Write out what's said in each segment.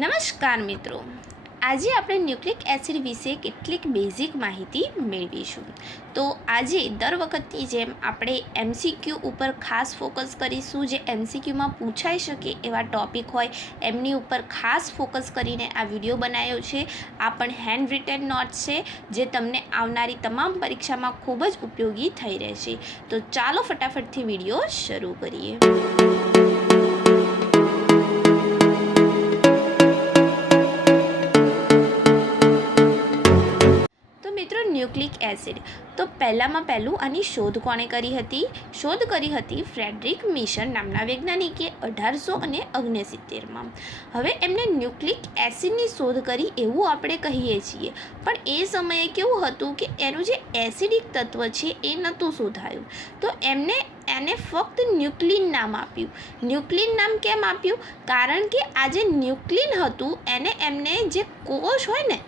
નમસ્કાર મિત્રો, આજે આપણે ન્યુક્લિક એસિડ વિશે કેટલીક બેઝિક માહિતી મેળવીશું. તો આજે દર વખતની જેમ આપણે MCQ ઉપર ખાસ ફોકસ કરીશું. જે MCQમાં પૂછાઈ શકે એવા ટૉપિક હોય એમની ઉપર ખાસ ફોકસ કરીને આ વિડીયો બનાવ્યો છે. આ પણ હેન્ડ રિટન નોટ્સ છે જે તમને આવનારી તમામ પરીક્ષામાં ખૂબ જ ઉપયોગી થઈ રહેશે. તો ચાલો ફટાફટથી વિડીયો શરૂ કરીએ. ન્યુક્લિક એસિડ, તો પહેલાં આની શોધ કોણે કરી હતી? શોધ કરી હતી ફ્રેડરિક મિશર નામના વૈજ્ઞાનિકે 1869માં. હવે એમને ન્યુક્લિક એસિડની શોધ કરી એવું આપણે કહીએ છીએ, પણ એ સમયે કેવું હતું કે એનું જે એસિડિક તત્વ છે એ નહોતું શોધાયું, તો એને ફક્ત ન્યુક્લિન નામ આપ્યું. ન્યુક્લિન નામ કેમ આપ્યું? કારણ કે આ જે ન્યુક્લિન હતું એમને જે કોષ હોય ને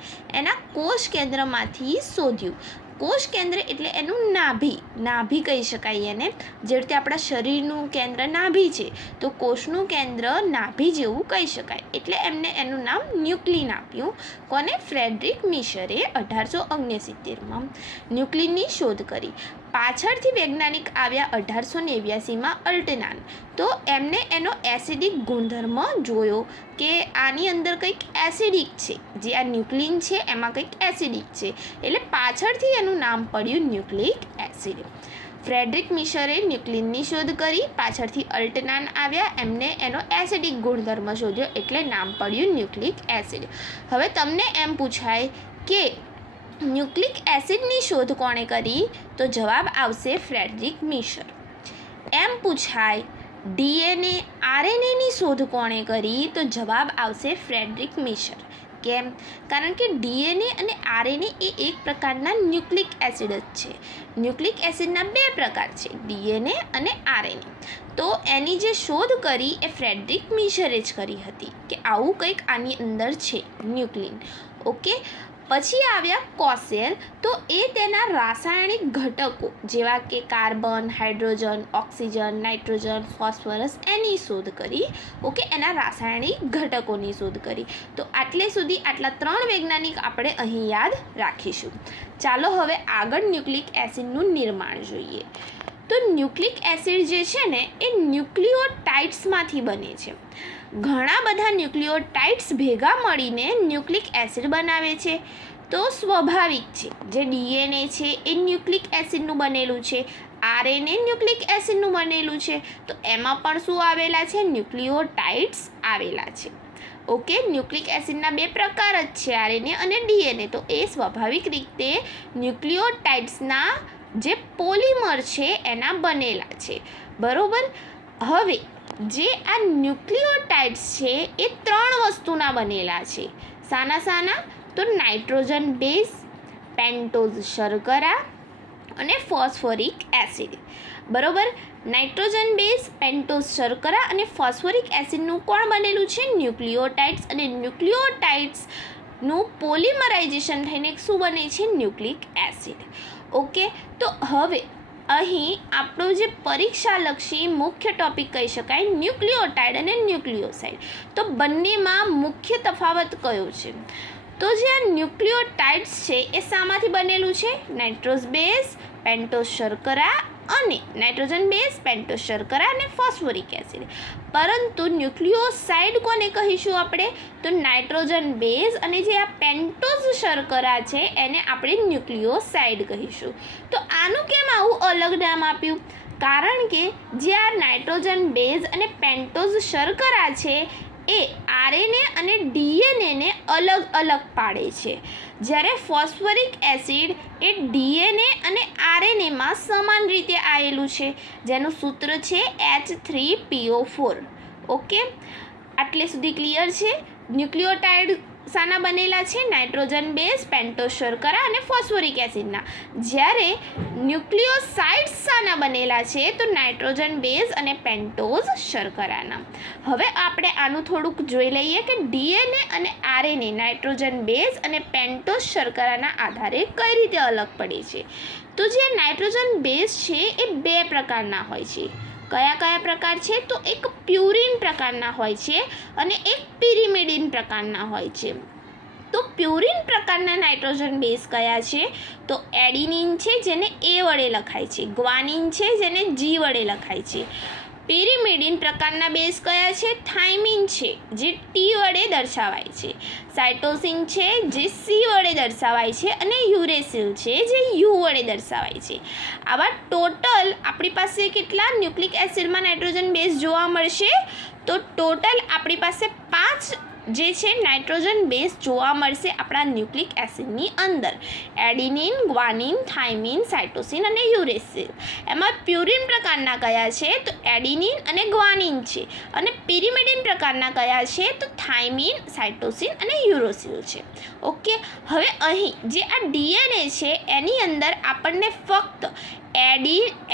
એના કોષ કેન્દ્રમાંથી શોધ્યું. કોષ કેન્દ્ર એટલે એનું નાભી કહી શકાય એને. જે રીતે આપણા શરીરનું કેન્દ્ર નાભી છે તો કોષનું કેન્દ્ર નાભી જેવું કહી શકાય, એટલે એમને એનું નામ ન્યુક્લિન આપ્યું. કોને? ફ્રેડરિક મિશરે 1869માં ન્યુક્લિનની શોધ કરી. પાછળથી વૈજ્ઞાનિક આવ્યા 1889માં અલ્ટનાન. તો એમને એનો એસિડિક ગુણધર્મ જોયો કે આની અંદર કંઈક એસિડિક છે, જે આ ન્યુક્લિન છે એમાં કંઈક એસિડિક છે, એટલે પાછળથી એનું નામ પડ્યું ન્યુક્લિક એસિડ. ફ્રેડરિક મિશરે ન્યુક્લિનની શોધ કરી, પાછળથી અલ્ટનાન આવ્યા, એમને એનો એસિડિક ગુણધર્મ શોધ્યો એટલે નામ પડ્યું ન્યુક્લિક એસિડ. હવે તમને એમ પૂછાય કે ન્યુક્લિક એસિડની શોધ કોણે કરી? તો જવાબ આવશે ફ્રેડરિક મિશર. એમ પૂછાય DNA RNAની શોધ કોણે કરી? તો જવાબ આવશે ફ્રેડરિક મિશર. કેમ? કારણ કે DNA અને RNA એ એક પ્રકારના ન્યુક્લિક એસિડ જ છે. ન્યુક્લિક એસિડના બે પ્રકાર છે, DNA અને RNA. તો એની જે શોધ કરી એ ફ્રેડરિક મિશરે જ કરી હતી કે આવું કંઈક આની અંદર છે ન્યુક્લિન. ઓકે, પછી આવ્યા કોસેલ. તો એ તેના રાસાયણિક ઘટકો જેવા કે carbon, hydrogen, oxygen, nitrogen, phosphorus એની શોધ કરી. ઓકે, એના રાસાયણિક ઘટકોની શોધ કરી. તો આટલે સુધી આટલા 3 વૈજ્ઞાનિક આપણે અહીં યાદ રાખીશું. ચાલો હવે આગળ ન્યુક્લિક એસિડનું નિર્માણ જોઈએ. તો ન્યુક્લિક એસિડ જે છે ને એ ન્યુક્લિયોટાઇડ્સમાંથી બને છે. ઘણા બધા ન્યુક્લિયોટાઇડ્સ ભેગા મળીને ન્યુક્લિક એસિડ બનાવે છે. તો સ્વાભાવિક છે, જે DNA છે એ ન્યુક્લિક એસિડનું બનેલું છે, RNA ન્યુક્લિક એસિડનું બનેલું છે, તો એમાં પણ શું આવેલા છે? ન્યુક્લિયોટાઇડ્સ આવેલા છે. ઓકે, ન્યુક્લિક એસિડના બે પ્રકાર જ છે, RNA અને DNA. તો એ સ્વાભાવિક રીતે ન્યુક્લિયોટાઇડ્સના જે પોલિમર છે એના બનેલા છે, બરોબર. હવે જે આ ન્યુક્લિયોટાઇડ્સ છે એ 3 વસ્તુના બનેલા છે. સાના? તો નાઇટ્રોજન બેઝ, પેન્ટોઝ શર્કરા અને ફોસ્ફોરિક એસિડ, બરોબર. નાઇટ્રોજન બેઝ, પેન્ટોઝ શર્કરા અને ફોસ્ફોરિક એસિડનું કોણ બનેલું છે? ન્યુક્લિયોટાઇડ્સ. અને ન્યુક્લિયોટાઇડ્સનું પોલિમરાઇઝેશન થઈને શું બને છે? Nucleic acid. ઓકે, તો હવે અહીં આપણો જે પરીક્ષાલક્ષી મુખ્ય ટૉપિક કહી શકાય ન્યુક્લિયોટાઇડ અને ન્યુક્લિયોસાઇડ. તો બંનેમાં મુખ્ય તફાવત કયો છે? તો જે આ ન્યુક્લિયોટાઇડ્સ છે એ શામાંથી બનેલું છે? નાઇટ્રોઝ બેઝ, પેન્ટોઝ શર્કરા અને નાઇટ્રોજન બેઝ, પેન્ટોઝ શર્કરા અને ફોસ્ફોરિક એસિડ. પરંતુ ન્યુક્લિયોસાઇડ કોને કહીશું આપણે? તો નાઇટ્રોજન બેઝ અને જે આ પેન્ટોઝ શર્કરા છે એને આપણે ન્યુક્લિયોસાઇડ કહીશું. તો આનું કેમ આવું અલગ નામ આપ્યું? કારણ કે જે આ નાઇટ્રોજન બેઝ અને પેન્ટોઝ શર્કરા છે એ RNA અને DNAને અલગ પાડે છે, જ્યારે ફોસ્ફોરિક એસિડ એ DNA અને RNAમાં સમાન રીતે આવેલું છે, જેનું સૂત્ર છે H3PO4. ઓકે, આટલે સુધી ક્લિયર છે? ન્યુક્લિયોટાઇડ શાના બનેલા છે? નાઇટ્રોજન બેઝ, પેન્ટોઝ શર્કરા અને ફોસ્ફોરિક એસિડના. જ્યારે ન્યુક્લિયોસાઇડ્સ શાના બનેલા છે? તો નાઇટ્રોજન બેઝ અને પેન્ટોઝ શર્કરાના. હવે આપણે આનું થોડુંક જોઈ લઈએ કે DNA અને RNA નાઇટ્રોજન બેઝ અને પેન્ટોઝ શર્કરાના આધારે કઈ રીતે અલગ પડે છે. તો જે નાઇટ્રોજન બેઝ છે એ 2 પ્રકારના હોય છે. કયા કયા પ્રકાર છે? તો એક પ્યુરિન પ્રકારના હોય છે અને એક પિરિમિડિન પ્રકારના હોય છે. તો પ્યુરિન પ્રકારના નાઇટ્રોજન બેઝ કયા છે? તો એડિનિન છે, જેને એ વડે લખાય છે. ગ્વાનિન છે, જેને જી વડે લખાય છે. પિરિમિડિન પ્રકારના બેઝ કયા છે? થાઇમિન છે, જે ટી વડે દર્શાવાય છે. સાયટોસિન છે, જે સી વડે દર્શાવાય છે. અને યુરેસિલ છે, જે યુ વડે દર્શાવાય છે. આવા ટોટલ આપણી પાસે કેટલા ન્યુક્લિક એસિડમાં નાઇટ્રોજન બેઝ જોવા મળશે? તો ટોટલ આપણી પાસે 5 જે છે નાઇટ્રોજન બેઝ જોવા મળશે આપણા ન્યુક્લિક એસિડની અંદર. એડિનિન, ગ્વાનિન, થાઇમિન, સાયટોસિન અને યુરેસિલ. એમાં પ્યુરિન પ્રકારના કયા છે? તો એડિનિન અને ગ્વાનિન છે. અને પિરિમિડિન પ્રકારના કયા છે? તો થાઇમિન, સાયટોસિન અને યુરોસિલ છે. ઓકે, હવે અહીં જે આ ડીએનએ છે એની અંદર આપણને ફક્ત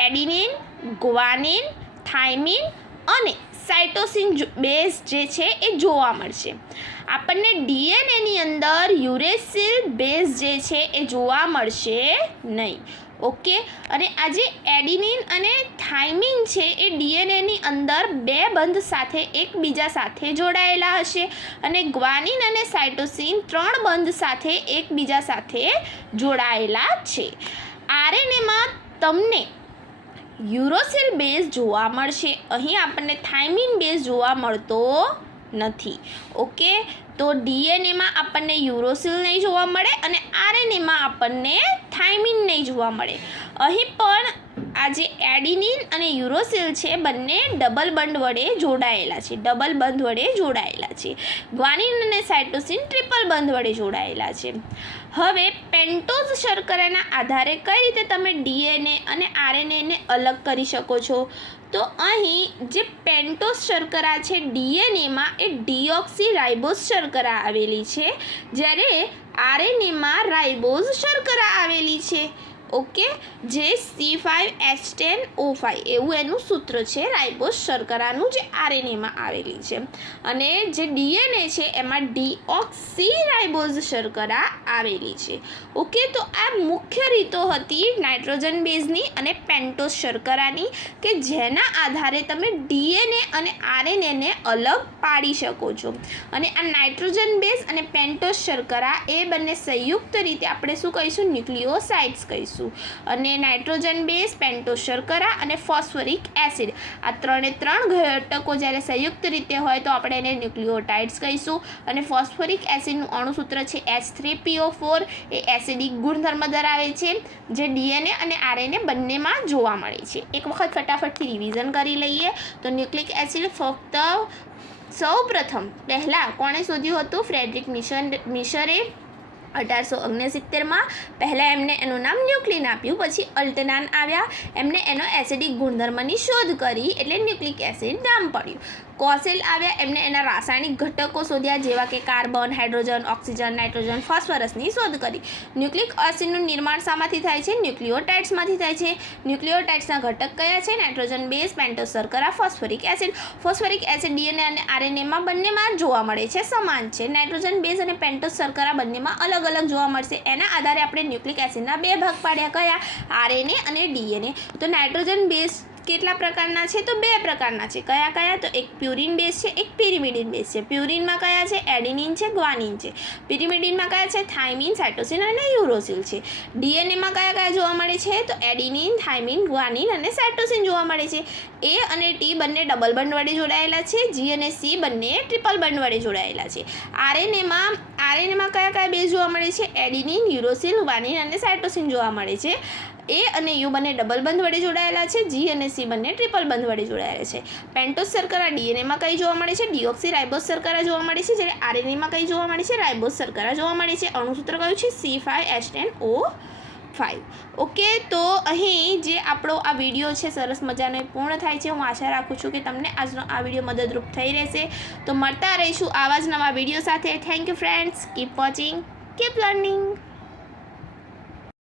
એડિનિન, ગ્વાનિન, થાઇમિન અને સાયટોસિન બેઝ જે છે એ જોવા મળશે. આપણને ડીએનએની અંદર યુરેસિલ બેઝ જે છે એ જોવા મળશે નહીં. ઓકે, અને આ જે એડિનિન અને થાઇમિન છે એ ડીએનએની અંદર 2 બંધ સાથે એકબીજા સાથે જોડાયેલા હશે અને ગ્વાનિન અને સાયટોસિન 3 બંધ સાથે એકબીજા સાથે જોડાયેલા છે. આરએનએમાં તમને યુરોસિલ બેઝ જોવા મળશે. અહીં આપણને થાઇમિન બેઝ જોવા મળતો નથી. ઓકે, તો ડીએનએમાં આપણને યુરોસિલ નહીં જોવા મળે અને આરએનએમાં આપણને થાઇમિન નહીં જોવા મળે. અહીં પણ આ જે એડિનિન અને યુરોસિલ છે બંને ડબલ બંધ વડે જોડાયેલા છે. ગ્વાનિન અને સાયટોસિન ટ્રિપલ બંધ વડે જોડાયેલા છે. હવે પેન્ટોઝ શર્કરાના આધારે કઈ રીતે તમે ડીએનએ અને આરએનએને અલગ કરી શકો છો? તો અહીં જે પેન્ટોઝ શર્કરા છે ડીએનએમાં એ ડીઓક્સી રાઇબોઝ શર્કરા આવેલી છે, જ્યારે આરએનએમાં રાઇબોઝ શર્કરા આવેલી છે. ઓકે, જે C5H10O5 એવું એનું સૂત્ર છે રાઇબોઝ શર્કરાનું, જે આરએનએમાં આવેલી છે. અને જે ડીએનએ છે એમાં ડીઓક્સી રાઇબોઝ શર્કરા આવેલી છે. ઓકે, તો આ મુખ્ય રીતો હતી નાઇટ્રોજન બેઝની અને પેન્ટોઝ શર્કરાની, કે જેના આધારે તમે ડીએનએ અને આરએનએને અલગ પાડી શકો છો. અને આ નાઇટ્રોજન બેઝ અને પેન્ટોઝ શર્કરા એ બંને સંયુક્ત રીતે આપણે શું કહીશું? ન્યુક્લિયોસાઇડ્સ કહીશું. અને નાઇટ્રોજન બેઝ, પેન્ટોઝ શર્કરા અને ફોસ્ફરિક એસિડ, આ 3 ઘટકો જ્યારે સંયુક્ત રીતે હોય તો આપણે એને ન્યુક્લિયોટાઇડ્સ કહીશું. અને ફોસ્ફરિક એસિડનું અણુસૂત્ર છે H3PO4, એ એસિડિક ગુણધર્મ ધરાવે છે, જે ડીએનએ અને આરએનએ બંનેમાં જોવા મળે છે. એક વખત ફટાફટથી રિવિઝન કરી લઈએ તો ન્યુક્લિક એસિડ ફક્ત સૌપ્રથમ પહેલાં કોણે શોધ્યું હતું? ફ્રેડરિક મિશરે 1869માં. પહેલાં એમને એનું નામ ન્યુક્લિન આપ્યું, પછી અલ્ટનાન આવ્યા, એમને એનો એસિડિક ગુણધર્મની શોધ કરી એટલે ન્યુક્લિક એસિડ નામ પડ્યું. કોસેલ આવ્યા, એમને એના રાસાયણિક ઘટકો શોધ્યા, જેવા કે કાર્બન, હાઇડ્રોજન, ઓક્સિજન, નાઇટ્રોજન, ફોસ્ફરસની શોધ કરી. ન્યુક્લિક એસિડનું નિર્માણ શામાંથી થાય છે? ન્યુક્લિયોટાઇડ્સમાંથી થાય છે. ન્યુક્લિયોટાઇડ્સના ઘટક કયા છે? નાઇટ્રોજન બેઝ, પેન્ટોઝ શર્કરા, phosphoric acid. Phosphoric acid DNA અને આરએનએમાં બંનેમાં જોવા મળે છે, સમાન છે. નાઇટ્રોજન બેઝ અને પેન્ટોઝ શર્કરા બંનેમાં અલગ જોવા મળશે. એના આધારે આપણે ન્યુક્લિક એસિડના 2 ભાગ પાડ્યા. કયા? આરએનએ અને ડીએનએ. તો નાઇટ્રોજન બેઝ કેટલા પ્રકારના છે? તો 2 પ્રકારના છે. કયા? તો એક પ્યુરિન બેઝ છે, એક પિરિમિડિન બેઝ છે. પ્યુરિનમાં કયા છે? એડિનિન છે, ગ્વાનિન છે. પિરિમિડિનમાં કયા છે? થાઇમિન, સાયટોસિન અને યુરોસિલ છે. ડીએનએમાં કયા જોવા મળે છે? તો એડિનિન, થાઇમિન, ગ્વાનિન અને સાયટોસિન જોવા મળે છે. એ અને ટી બંને ડબલ બંધ વડે જોડાયેલા છે. જી અને સી બંને ટ્રિપલ બંધ વડે જોડાયેલા છે. આરએનએમાં કયા બેઝ જોવા મળે છે? એડિનિન, યુરોસિલ, ગ્વાનિન અને સાયટોસિન જોવા મળે છે. એ અને યુ બંને ડબલ બંધ વડે જોડાયેલા છે. જી અને સી બંને ટ્રિપલ બંધ વડે જોડાયેલા છે. પેન્ટોઝ શર્કરા ડીએનએમાં કઈ જોવા મળે છે? ડીઓક્સી રાઇબોઝ શર્કરા જોવા મળે છે, જ્યારે આરએનએમાં કઈ જોવા મળે છે? રાઇબોઝ શર્કરા જોવા મળે છે. અણુસૂત્ર કયું છે? C5H10O5. ઓકે, તો અહીં જે આપણો આ વિડીયો છે સરસ મજાનો પૂર્ણ થાય છે. હું આશા રાખું છું કે તમને આજનો આ વિડીયો મદદરૂપ થઈ રહેશે. તો મળતા રહીશું આવા જ નવા વિડીયો સાથે. Thank you friends. Keep watching, keep learning.